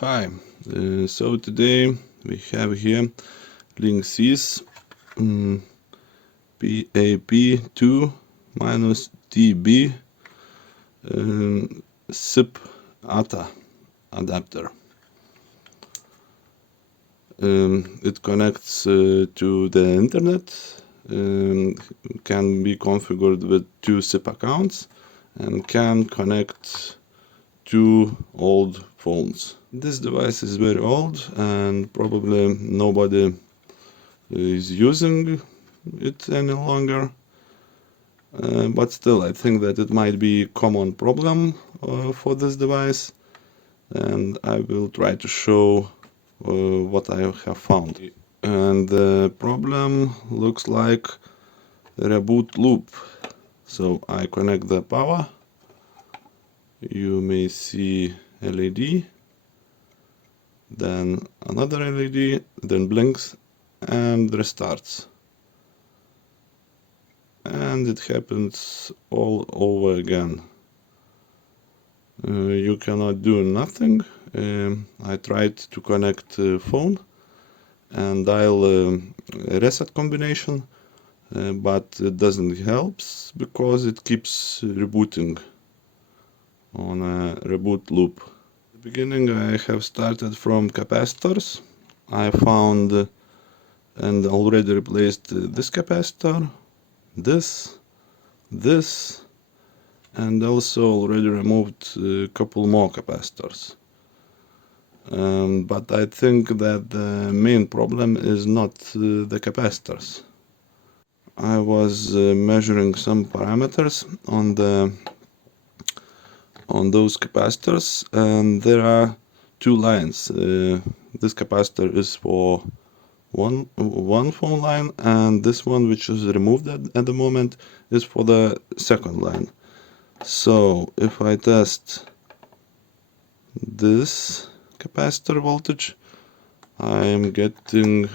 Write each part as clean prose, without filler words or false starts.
Hi, so today we have here Linksys PAP2 minus TB SIP ATA adapter. It connects to the internet, can be configured with two SIP accounts, and can connect two old phones. This device is very old and probably nobody is using it any longer, but still I think that it might be a common problem for this device, and I will try to show what I have found. And the problem looks like reboot loop. So I connect the power, you may see LED, then another LED, then blinks and restarts. And it happens all over again. You cannot do nothing. I tried to connect phone and dial reset combination, but it doesn't help because it keeps rebooting on a reboot loop. At the beginning I have started from capacitors. I found and already replaced this capacitor, this, and also already removed a couple more capacitors. But I think that the main problem is not the capacitors. I was measuring some parameters on those capacitors, and there are two lines. This capacitor is for one phone line, and this one, which is removed at the moment, is for the second line. So if I test this capacitor voltage, I am getting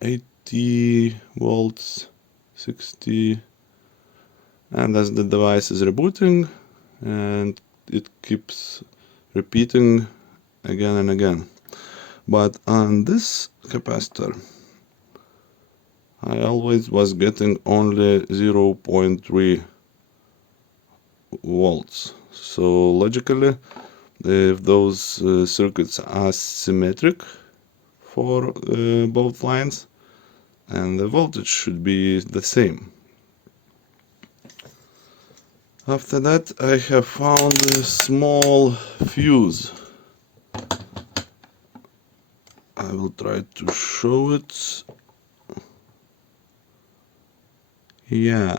80 volts, 60, and as the device is rebooting, and it keeps repeating again and again. But on this capacitor I always was getting only 0.3 volts. So logically, if those circuits are symmetric for both lines, and the voltage should be the same. After that I have found a small fuse. I will try to show it. Yeah,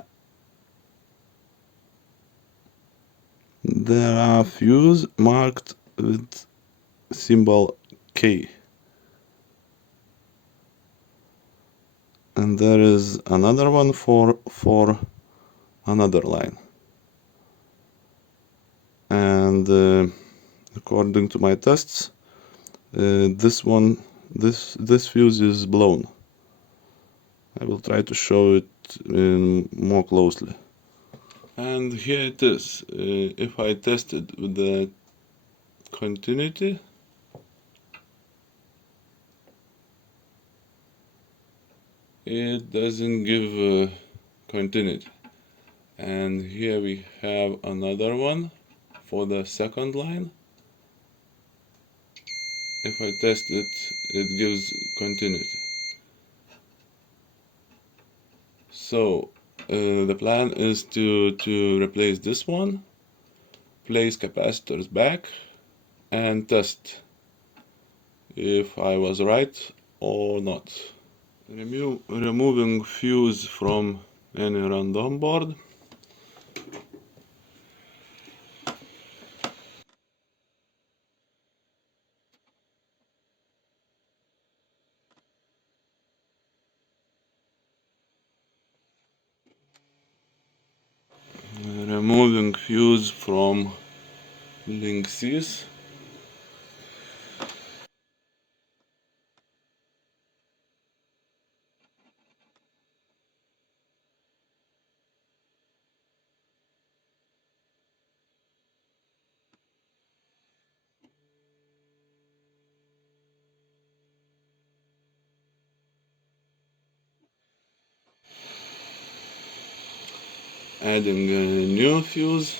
there are fuse marked with symbol K, and there is another one for another line, and according to my tests, this fuse is blown. I will try to show it more closely. And here it is. If I test it with the continuity, it doesn't give continuity. And here we have another one for the second line. If I test it, it gives continuity. So the plan is to replace this one, place capacitors back, and test if I was right or not. Removing fuse from any random board. Removing fuse from Linksys. adding a new fuse.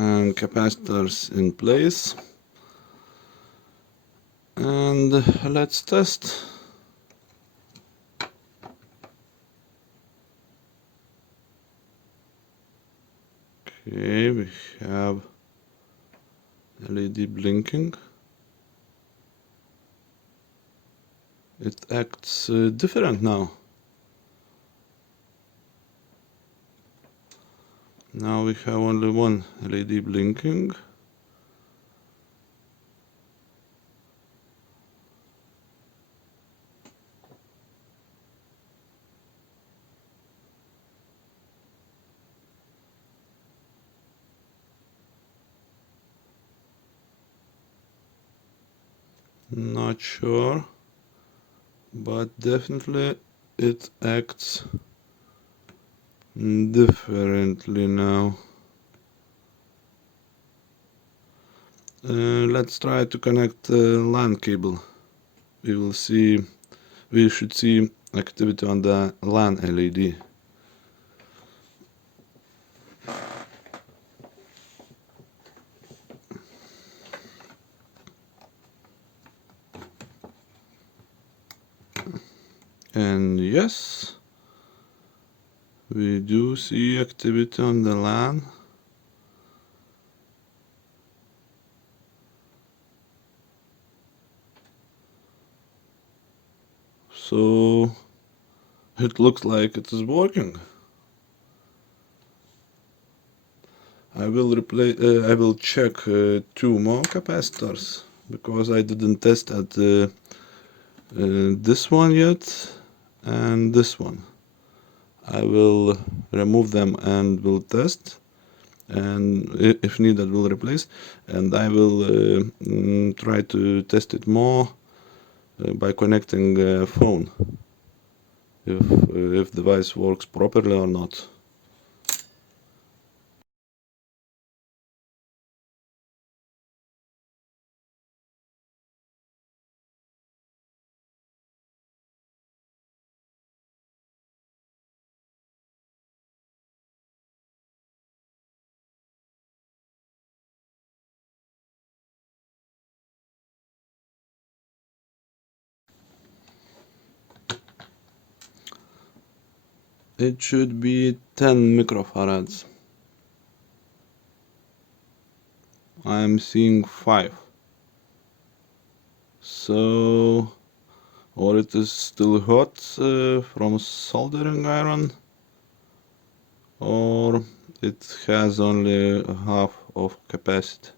And capacitors in place. And let's test. Okay, we have LED blinking. It acts different now. Now we have only one LED blinking. Not sure, but definitely it acts differently now. Let's try to connect the LAN cable. We should see activity on the LAN LED. And yes, we do see activity on the LAN. So it looks like it is working. I will check two more capacitors because I didn't test at this one yet and this one. I will remove them and will test, and if needed will replace, and I will try to test it more by connecting a phone if device works properly or not. It should be 10 microfarads. I'm seeing 5. So, or it is still hot from soldering iron, or it has only half of capacity.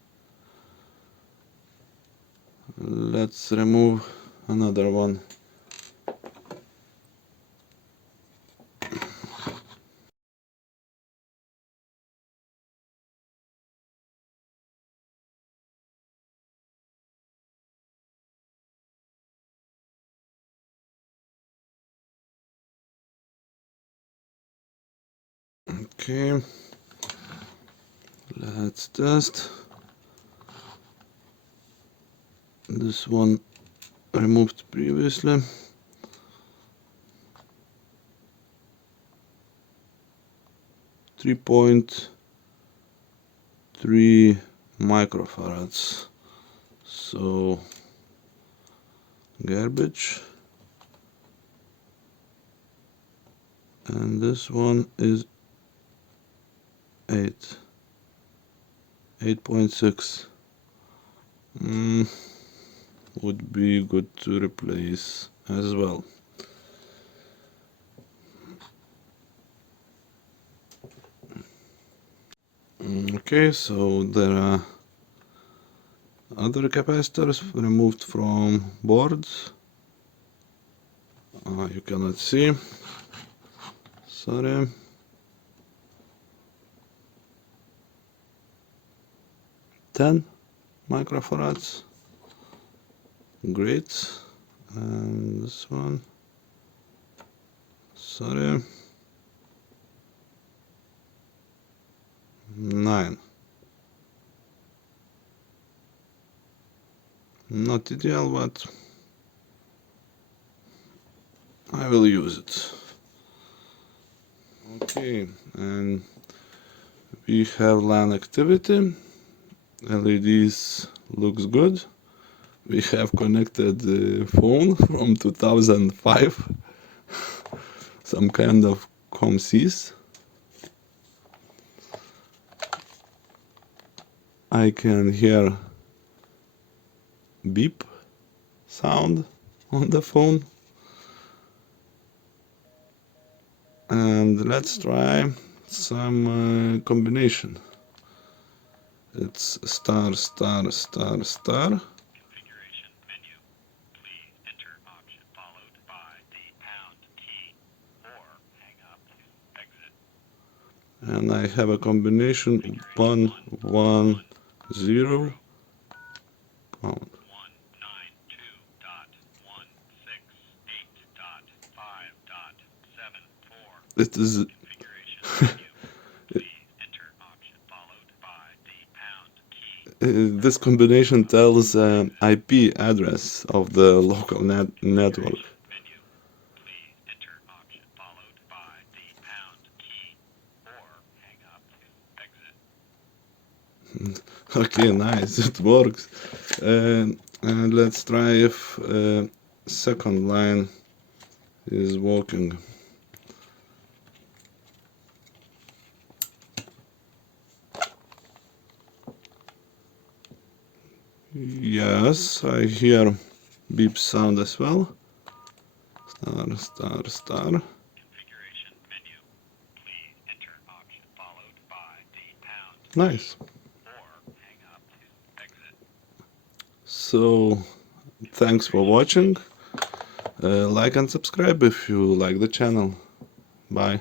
Let's remove another one. Okay, let's test. This one removed previously. .3 microfarads. So garbage. And this one is 8.6. Would be good to replace as well. Okay, so there are other capacitors removed from boards. You cannot see. Sorry. microfarads. Great. And this one, sorry, 9. Not ideal, but I will use it. Okay, and we have LAN activity. LEDs looks good. We have connected the phone from 2005, some kind of COM-SYS. I can hear beep sound on the phone. And let's try some combination. It's star, star, star, star. Configuration menu. Please enter option followed by the pound key or hang up to exit. And I have a combination 1, 1, 0, pound. 192.168.5.74. It is Configuration menu. Please enter option followed by the pound key. this combination tells IP address of the local network. Menu. Please enter option followed by the pound key or hang up to exit. Okay, nice, it works. And let's try if second line is working. Yes, I hear beep sound as well. Star, star, star. Configuration menu. Please enter option followed by the pound Nice. or hang up to exit. So, thanks for watching. Like and subscribe if you like the channel. Bye.